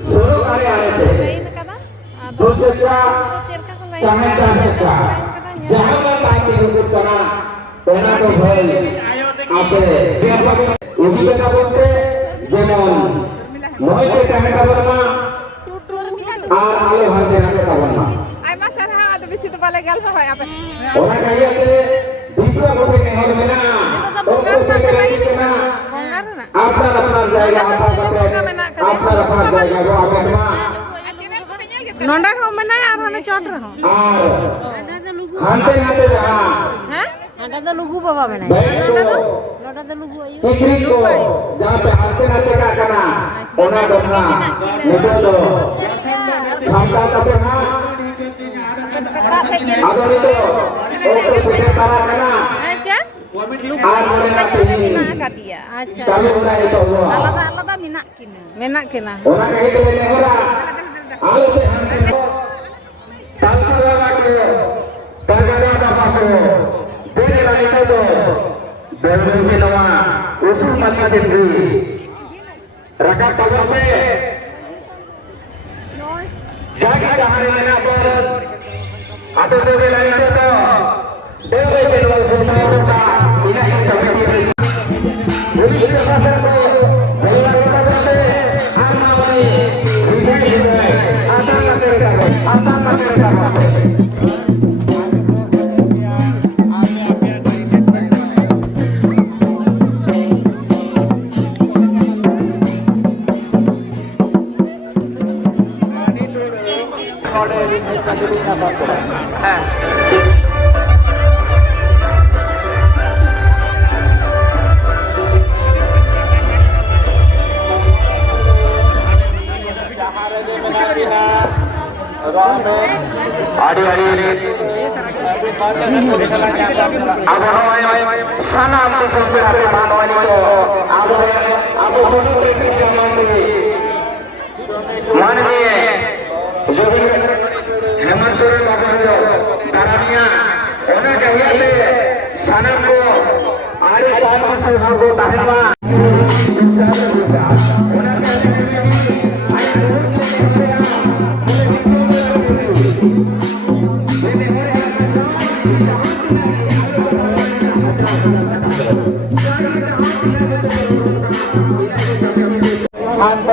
suruh kali ada dua cekra jangan cekra jangan lagi rukut karena pernah tuh boy apa biar bagi uji kita bolte jangan mau itu kami kabar mah आलो हरते रहते तवन मा आई मा sir हां तो बेसी तो पाले गल होय आपे ओना कहिए के दूसरा गोटे के होर में ना तो से के ना अपना अपना जाएगा अपना अपना जाएगा वो आगे मा नोंडा हो मना आर हने चोट रहो हंते हंते जा हैं आटा तो लुगु बाबा में नहीं लोटा तो लुगु आयु किचरी को जहां पे हंते हंते का करना ओना दोना निकल दो क्षमता तबे ना अब नहीं तो ओ तो से सारा करना अच्छा आर बोले ना ना का दिया अच्छा कभी बुला ये तो हुआ आलादा मिना किना ओना कहीं तो ले होरा आलो से हंते तालसा लगा के तगड़ा दबा को देने वाले तो बेलबेल के नवा उसूल मचा सिंधी रखा कबर पे जागी जहां में ना तो आते तो दे लाने तो बेलबेल के नवा उसूल मचा इना ही सभी पूरी भाषा को बेलबेल का करते आना वाली विजय आता ना करेगा आड़ी अब साना हम तो सब पे मानवानी को अब दोनों के जमाने माननीय हेमंत सोरेन बाबू तारानिया उन्हें कहिए साना को आरे साना से हो ताहमा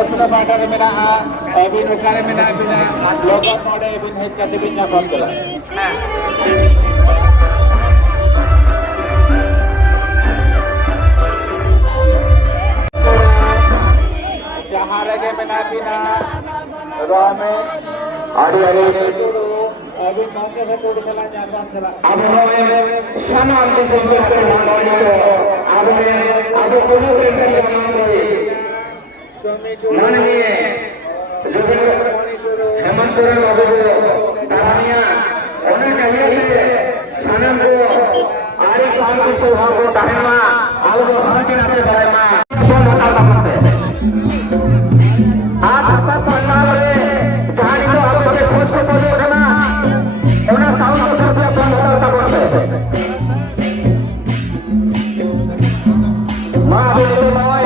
Sudah pada remena Ebi nukar remena bina logo node Ebi hit kati bina pamela. Jahare ke mena bina rame adi Ebi mauke se todi sala jasan sala. Abu hoye sama amti semua ke manoni ko abu kono kerja manoni माननीय हेमंत सोरेन बाबू तारानिया उन्हें कहिए सानम को आरे साल को सुहा को ताहमा आलो हां के नाते बरामा तो मता समझते आज तक पन्ना रे कहानी को आलो बड़े खोज को तो करना उन्हें साउंड को सब बंद होता बोलते मां बोले भाई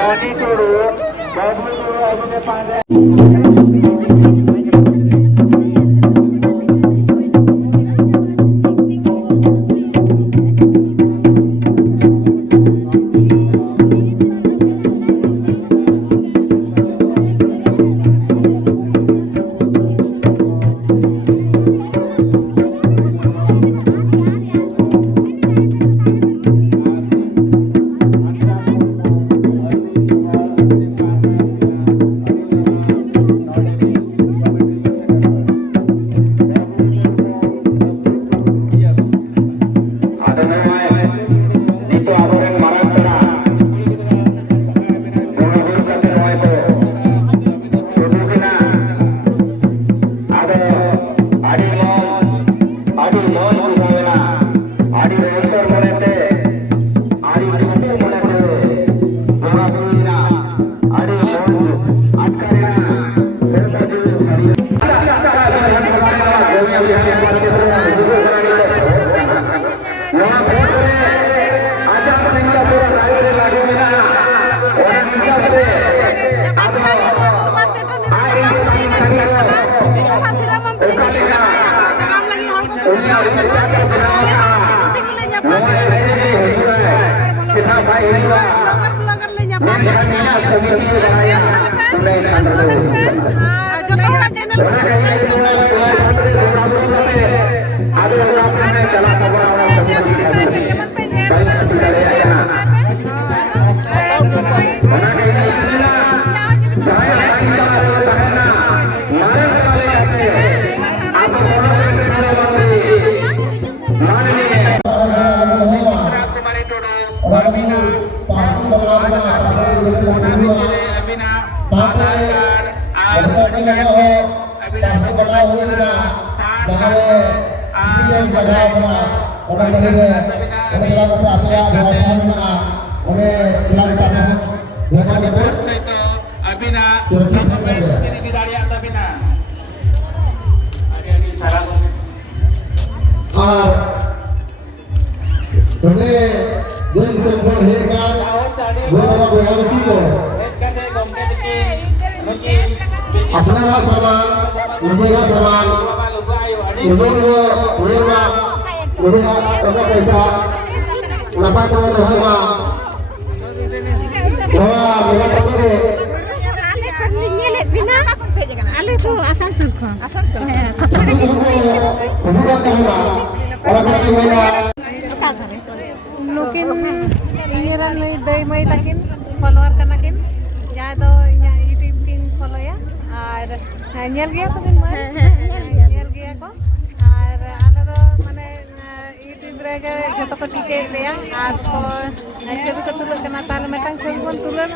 Rani turun, babu turun, aku ne pandai. Blogger ले nyapa अपना सामान लीजिएगा सामान मुझे टका पैसा नफा कमाना होगा मेरा टका Ale tuh Asansol kan. Asansol. Nukin ingiran may day may takin follower ka nakin. Jado YouTube kin follow ya. Ar nyel gaya ko din mo. Nyel gaya ko. Ar ala do mane YouTube re ga joto ko tike ya. Ar ko chhebi ko tulur kana tale metang chhebi bon tulur.